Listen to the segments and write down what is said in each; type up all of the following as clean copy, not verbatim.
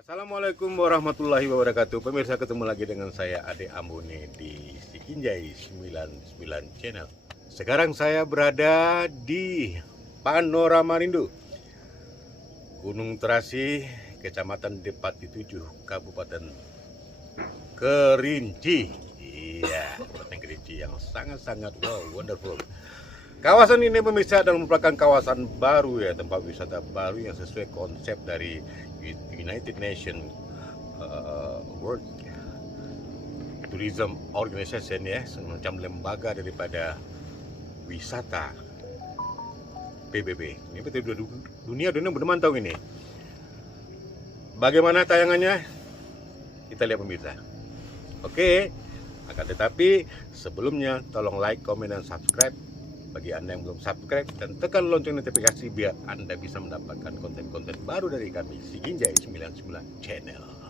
Assalamualaikum warahmatullahi wabarakatuh. Pemirsa, ketemu lagi dengan saya Ade Ambone di Sikinjai 99 Channel. Sekarang saya berada di Panorama Rindu, Gunung Terasi, Kecamatan Depati 7, Kabupaten Kerinci. Iya, Kabupaten Kerinci yang sangat-sangat wonderful. Kawasan ini pemirsa adalah merupakan kawasan baru ya, tempat wisata baru yang sesuai konsep dari United Nations World Tourism Organization ya, semacam lembaga daripada wisata PBB. Ini betul dunia bermantau ini. Bagaimana tayangannya? Kita lihat pemirsa. Oke, akan tetapi sebelumnya tolong like, komen, dan subscribe bagi Anda yang belum subscribe, dan tekan lonceng notifikasi biar Anda bisa mendapatkan konten-konten baru dari kami Sikinjai 99 Channel.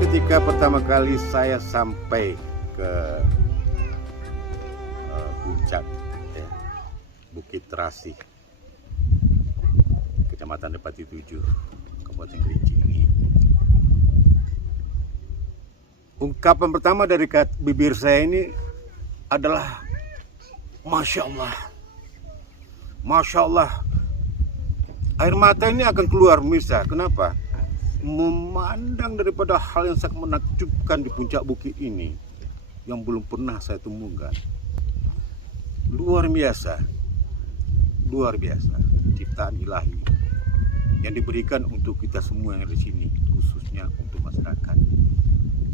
Ketika pertama kali saya sampai ke puncak ya, Bukit Terasi, Kecamatan Depati 7, Kabupaten Kerinci ini, ungkapan pertama dari bibir saya ini adalah Masya Allah, Masya Allah. Air mata ini akan keluar pemirsa. Kenapa? Memandang daripada hal yang sangat menakjubkan di puncak bukit ini yang belum pernah saya temukan. Luar biasa, luar biasa. ciptaan ilahi yang diberikan untuk kita semua yang ada di sini, khususnya untuk masyarakat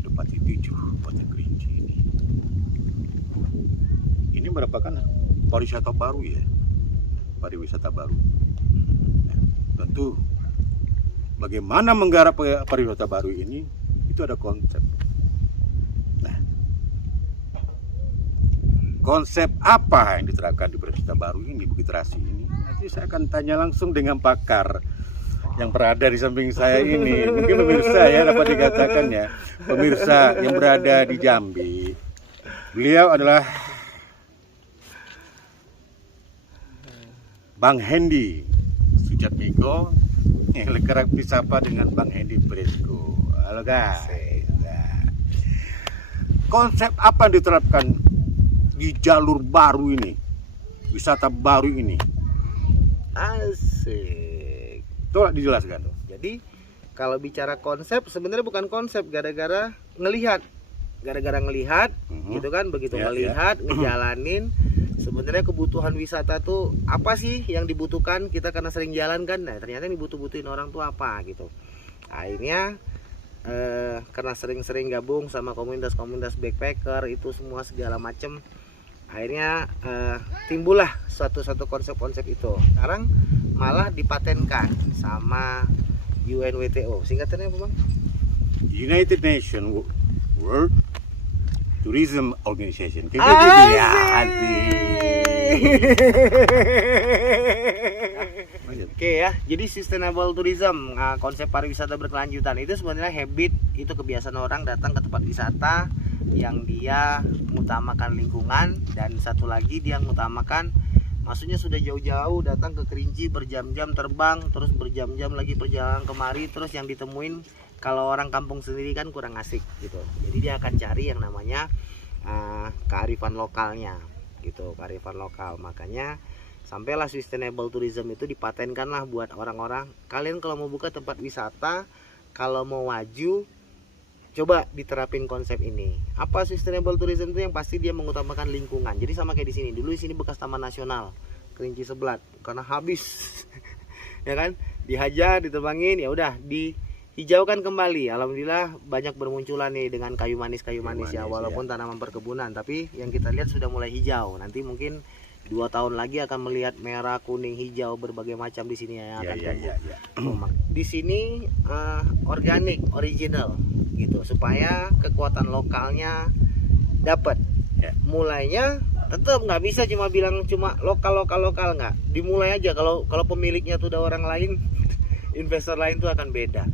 Depati 7 Kabupaten Kerinci ini. Ini merupakan pariwisata baru ya, pariwisata baru. Nah, tentu bagaimana menggarap pariwisata baru ini, itu ada konsep. Nah, konsep apa yang diterapkan di pariwisata baru ini, Bukit Rasi ini? Nanti saya akan tanya langsung dengan pakar yang berada di samping saya ini. Mungkin pemirsa ya dapat dikatakan ya, pemirsa yang berada di Jambi. Beliau adalah Bang Hendy Sujatmiko, yang kerap disapa dengan Bang Hendy Presko. Halo guys. Konsep apa yang diterapkan di jalur baru ini, wisata baru ini? Asik. Tolong dijelaskan. Jadi kalau bicara konsep, sebenarnya bukan konsep, gara-gara ngelihat gitu kan, begitu melihat ngejalanin. Sebenarnya kebutuhan wisata tuh apa sih yang dibutuhkan kita karena sering jalan kan? Nah ternyata yang dibutuhin orang tuh apa gitu. Akhirnya karena sering-sering gabung sama komunitas-komunitas backpacker itu semua segala macem, akhirnya timbullah suatu konsep-konsep itu. Sekarang malah dipatenkan sama UNWTO. Singkatannya apa Bang? United Nations World Tourism Organization. Oke ya, jadi sustainable tourism, konsep pariwisata berkelanjutan itu sebenarnya habit, itu kebiasaan orang datang ke tempat wisata yang dia mengutamakan lingkungan, dan satu lagi dia mengutamakan, maksudnya sudah jauh-jauh datang ke Kerinci, berjam-jam terbang, terus berjam-jam lagi perjalanan kemari, terus yang ditemuin kalau orang kampung sendiri kan kurang asik gitu. Jadi dia akan cari yang namanya kearifan lokalnya gitu, kearifan lokal. Makanya sampailah sustainable tourism itu dipatenkan lah buat orang-orang. Kalian kalau mau buka tempat wisata, kalau mau maju, coba diterapin konsep ini. Apa sustainable tourism itu? Yang pasti dia mengutamakan lingkungan. Jadi sama kayak di sini. Dulu di sini bekas Taman Nasional Kerinci Seblat, karena habis ya kan, dihajar, ditebangin, ya udah dihijaukan kembali. Alhamdulillah banyak bermunculan nih dengan kayu manis ya, walaupun ya tanaman perkebunan, tapi yang kita lihat sudah mulai hijau. Nanti mungkin 2 tahun lagi akan melihat merah, kuning, hijau berbagai macam di sini ya, akan tumbuh. Di sini organik, original gitu, supaya kekuatan lokalnya dapat. Mulainya tetap nggak bisa cuma bilang cuma lokal nggak. Dimulai aja, kalau pemiliknya tuh udah orang lain, investor lain tuh akan beda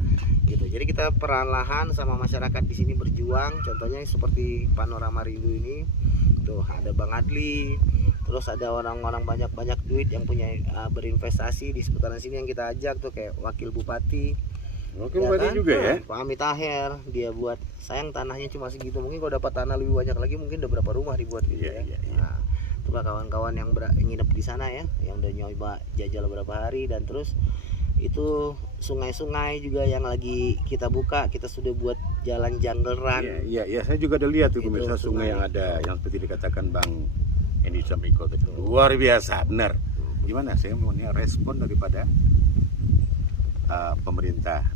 gitu. Jadi kita perlahan sama masyarakat di sini berjuang. Contohnya seperti Panorama Rindu ini, tuh ada Bang Adli, terus ada orang-orang banyak duit yang punya berinvestasi di seputaran sini yang kita ajak tuh, kayak Wakil Bupati kan? Juga ya, Pak Amit Taher, dia buat, sayang tanahnya cuma segitu, mungkin kalau dapat tanah lebih banyak lagi mungkin udah berapa rumah dibuat gitu ya. Nah, coba kawan-kawan yang nginep di sana ya, yang udah nyoba jajal beberapa hari, dan terus itu sungai-sungai juga yang lagi kita buka, kita sudah buat jalan jungle run. Iya, saya juga ada lihat tuh pemirsa sungai yang ada, yang seperti dikatakan Bang Hendy Sujatmiko tadi. Luar biasa, benar. Gimana saya mau respon daripada pemerintah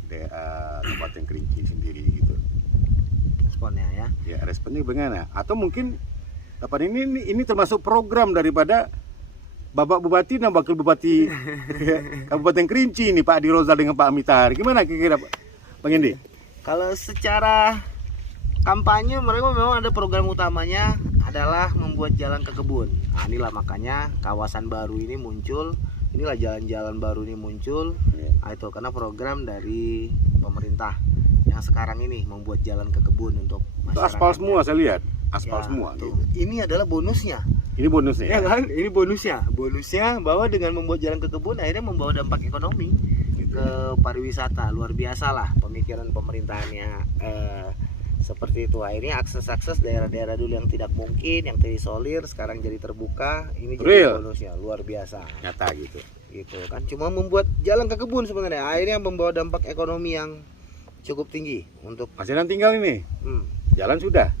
Kabupaten Kerinci sendiri gitu, responnya ya? Ya, responnya bagaimana? Atau mungkin ini termasuk program daripada Bapak Bupati dan Wakil Bupati Kabupaten Kerinci ini, Pak Adi Rozal dengan Pak Amit Taher. Gimana kira-kira Bang Hendy? Kalau secara kampanye, mereka memang ada program utamanya adalah membuat jalan ke kebun. Nah, inilah makanya kawasan baru ini muncul. Inilah jalan-jalan baru ini muncul. Nah, itu karena program dari pemerintah yang sekarang ini membuat jalan ke kebun untuk masyarakat. Aspal semua saya lihat, aspal semua. Tuh. Ini adalah bonusnya. Ini bonusnya. Ya kan? Ini bonusnya. Bonusnya bahwa dengan membuat jalan ke kebun akhirnya membawa dampak ekonomi ke pariwisata. Luar biasa lah pemikiran pemerintahannya. Seperti itu. Akhirnya akses daerah-daerah dulu yang tidak mungkin, yang terisolir, sekarang jadi terbuka. Ini jadi bonusnya luar biasa. Nyata gitu. Gitu kan, cuma membuat jalan ke kebun sebenarnya. Akhirnya membawa dampak ekonomi yang cukup tinggi untuk masih tinggal ini. Jalan sudah.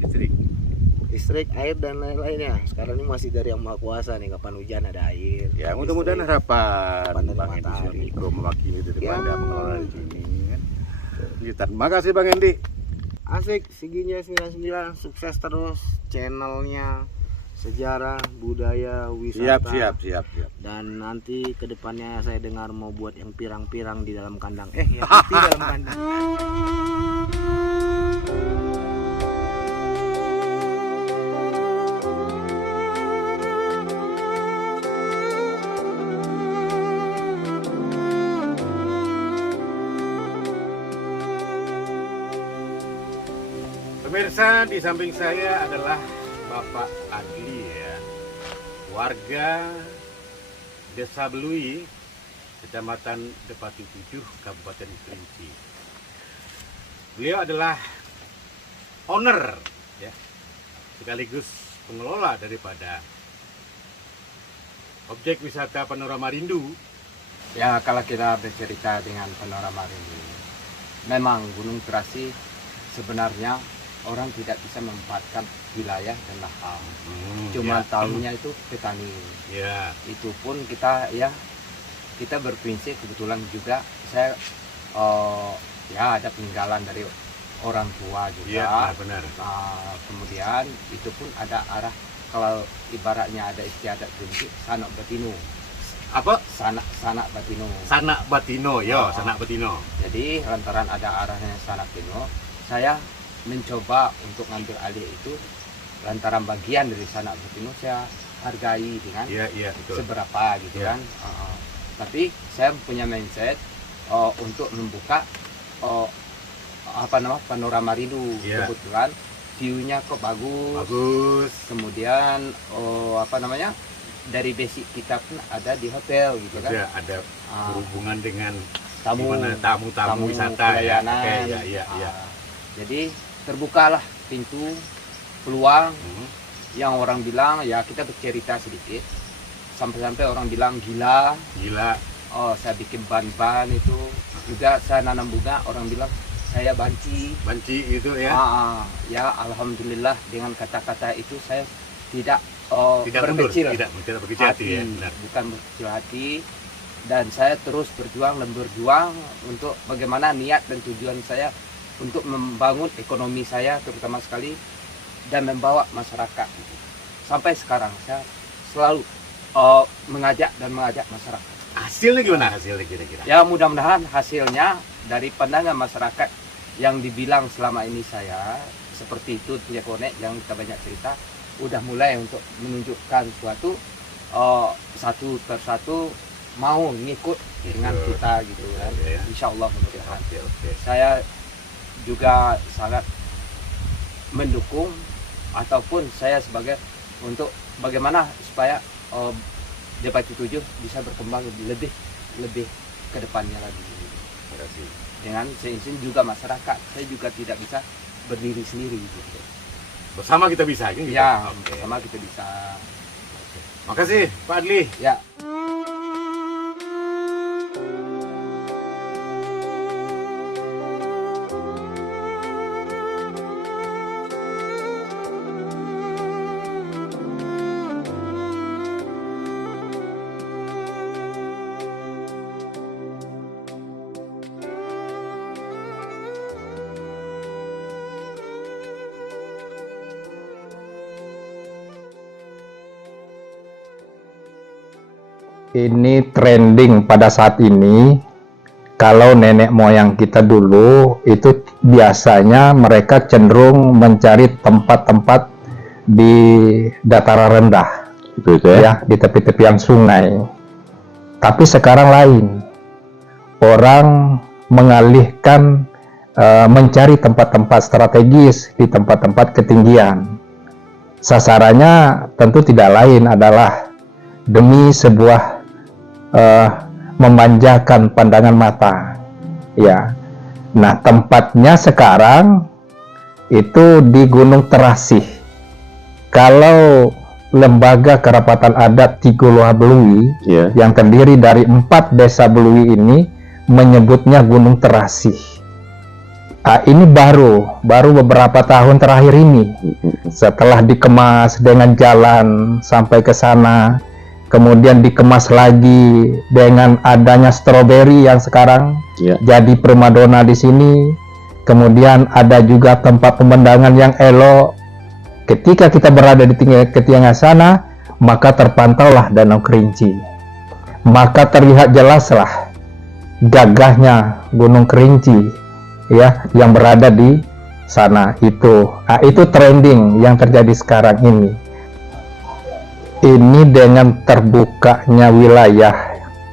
Listrik. listrik, air dan lain-lainnya. Sekarang ini masih dari Yang Maha Kuasa nih, kapan hujan ada air. Ya mudah-mudahan harapan Harapan dari Bang Endi matahari. Sudiko mewakili daripada Ya. pengelola di sini kan. Lanjutan. Makasih Bang Endi. Asik, Siginya 99 sukses terus channelnya, sejarah, budaya, wisata. Siap. Dan nanti kedepannya saya dengar mau buat yang pirang-pirang di dalam kandang. Yang putih dalam kandang. Pemirsa, di samping saya adalah Bapak Adli ya, warga Desa Belui, Kecamatan Depati 7, Kabupaten Kerinci. Beliau adalah owner ya, sekaligus pengelola daripada objek wisata Panorama Rindu. Ya, kalau kita bercerita dengan Panorama Rindu, memang Gunung Terasi sebenarnya orang tidak bisa memanfaatkan wilayah dan lahan. Cuma tahunya itu petani. Ya. Itu pun kita berprinsip, kebetulan juga saya ya ada peninggalan dari orang tua juga. Iya, benar. Nah, kemudian itu pun ada arah, kalau ibaratnya ada istiadat kunci sanak batino. Apa? Sanak batino. Sanak Batino, yo, Sanak Batino. Jadi lantaran ada arahnya sanak batino, saya mencoba untuk ngambil alih itu, lantaran bagian dari sanak batino saya hargai dengan Iya, betul. seberapa gitu Iya. kan. Tapi saya punya mindset untuk membuka Panorama Rindu. Iya. Kebetulan view-nya kok bagus. Bagus. Kemudian dari basic kita pun ada di hotel gitu kan. Juga ada Ah, berhubungan dengan tamu gimana tamu wisata ya. pelayanan. Oke, iya. Jadi terbukalah pintu peluang Hmm. yang orang bilang, ya kita bercerita sedikit. Sampai-sampai orang bilang gila, Gila. saya bikin ban-ban itu. Juga saya nanam bunga, orang bilang saya banci. Banci itu ya. Ya alhamdulillah dengan kata-kata itu saya tidak Tidak mundur, berkecil tidak berkecil hati ya. Benar. bukan berkecil hati, dan saya terus berjuang untuk bagaimana niat dan tujuan saya untuk membangun ekonomi saya terutama sekali dan membawa masyarakat. Sampai sekarang saya selalu mengajak masyarakat. Hasilnya gimana hasilnya kira-kira? Ya mudah-mudahan hasilnya dari pandangan masyarakat yang dibilang selama ini saya seperti itu, punya konek yang kita banyak cerita, udah mulai untuk menunjukkan suatu satu persatu mau ngikut dengan kita gitu kan. Ya. Insya Allah mudah-mudahan. Oke. Saya juga sangat mendukung, ataupun saya sebagai untuk bagaimana supaya Depati 7 bisa berkembang lebih ke depannya lagi. Berarti. Dengan seizin juga masyarakat, saya juga tidak bisa berdiri sendiri gitu. Bersama kita bisa kan? Ya, Oke. sama kita bisa. Makasih Pak Adli. Ya. Ini trending pada saat ini. Kalau nenek moyang kita dulu itu biasanya mereka cenderung mencari tempat-tempat di dataran rendah, Itu ya, di tepi-tepian sungai. Tapi sekarang lain, orang mengalihkan mencari tempat-tempat strategis di tempat-tempat ketinggian. Sasarannya tentu tidak lain adalah demi sebuah memanjakan pandangan mata, ya. Nah, tempatnya sekarang itu di Gunung Terasih. Kalau Lembaga Kerapatan Adat Tigoloa Belui yang terdiri dari 4 desa Belui ini menyebutnya Gunung Terasih. Ini baru beberapa tahun terakhir ini setelah dikemas dengan jalan sampai ke sana, kemudian dikemas lagi dengan adanya stroberi yang sekarang jadi primadona di sini. Kemudian ada juga tempat pemandangan yang elok. Ketika kita berada di tengah sana, maka terpantaulah Danau Kerinci. Maka terlihat jelaslah gagahnya Gunung Kerinci, ya, yang berada di sana itu. Itu trending yang terjadi sekarang ini. Ini dengan terbukanya wilayah,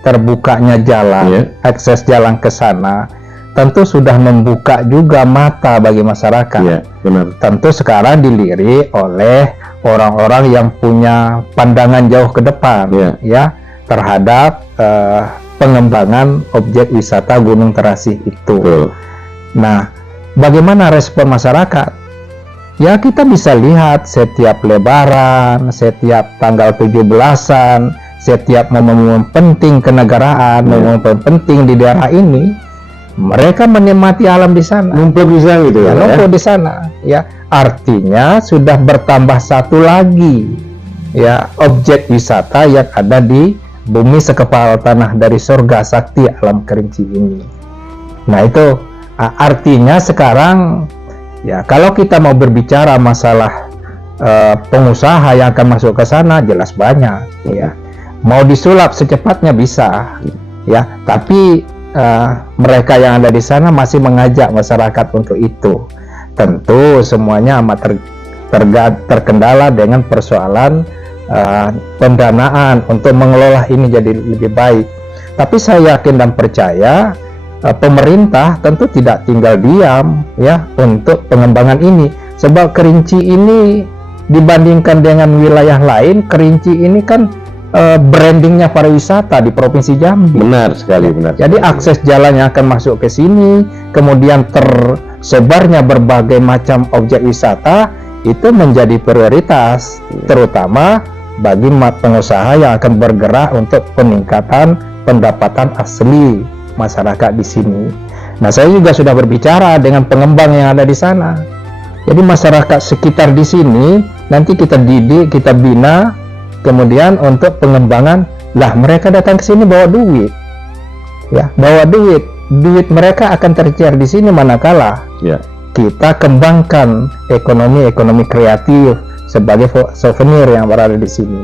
terbukanya jalan, akses jalan ke sana, tentu sudah membuka juga mata bagi masyarakat. Benar. Tentu sekarang dilirik oleh orang-orang yang punya pandangan jauh ke depan, ya, terhadap pengembangan objek wisata Gunung Terasih itu. Nah, bagaimana respon masyarakat? Ya, kita bisa lihat setiap Lebaran, setiap tanggal 17-an, setiap momen-momen penting kenegaraan, momen penting di daerah ini, mereka menikmati alam di sana. Numpuk di sana gitu ya. Numpuk di sana, ya. Artinya sudah bertambah satu lagi, ya, objek wisata yang ada di bumi sekepal tanah dari surga sakti alam Kerinci ini. Nah, itu artinya sekarang, ya, kalau kita mau berbicara masalah pengusaha yang akan masuk ke sana, jelas banyak, ya. Mau disulap secepatnya bisa, ya, tapi mereka yang ada di sana masih mengajak masyarakat untuk itu. Tentu semuanya amat terkendala dengan persoalan pendanaan untuk mengelola ini jadi lebih baik. Tapi saya yakin dan percaya pemerintah tentu tidak tinggal diam, ya, untuk pengembangan ini. Sebab Kerinci ini dibandingkan dengan wilayah lain, Kerinci ini kan brandingnya pariwisata di Provinsi Jambi. Benar sekali, benar. Jadi akses jalan yang akan masuk ke sini, kemudian tersebarnya berbagai macam objek wisata, itu menjadi prioritas, terutama bagi pengusaha yang akan bergerak untuk peningkatan pendapatan asli masyarakat di sini. Nah, saya juga sudah berbicara dengan pengembang yang ada di sana. Jadi masyarakat sekitar di sini nanti kita didik, kita bina, kemudian untuk pengembangan, lah mereka datang ke sini bawa duit, ya, bawa duit mereka akan tercair di sini manakala kita kembangkan ekonomi kreatif sebagai souvenir yang berada di sini.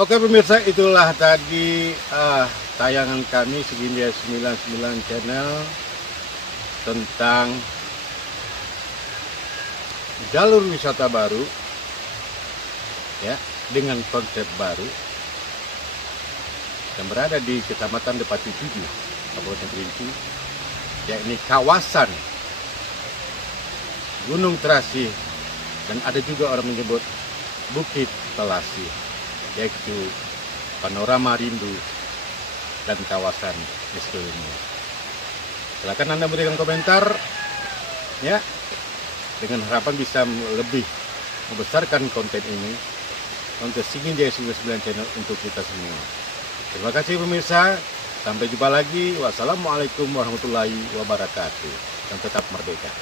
Oke pemirsa, itulah tadi tayangan kami Segindia 99 Channel tentang jalur wisata baru, ya, dengan konsep baru yang berada di Kecamatan Depati 7, Kabupaten Kerinci, yakni kawasan Gunung Terasih, dan ada juga orang menyebut Bukit Telasih, yaitu panorama rindu dan kawasan di sekelilingnya. Silakan Anda berikan komentar, ya, dengan harapan bisa lebih membesarkan konten ini untuk Segindia 99 Channel untuk kita semua. Terima kasih pemirsa, sampai jumpa lagi. Wassalamualaikum warahmatullahi wabarakatuh, dan tetap merdeka.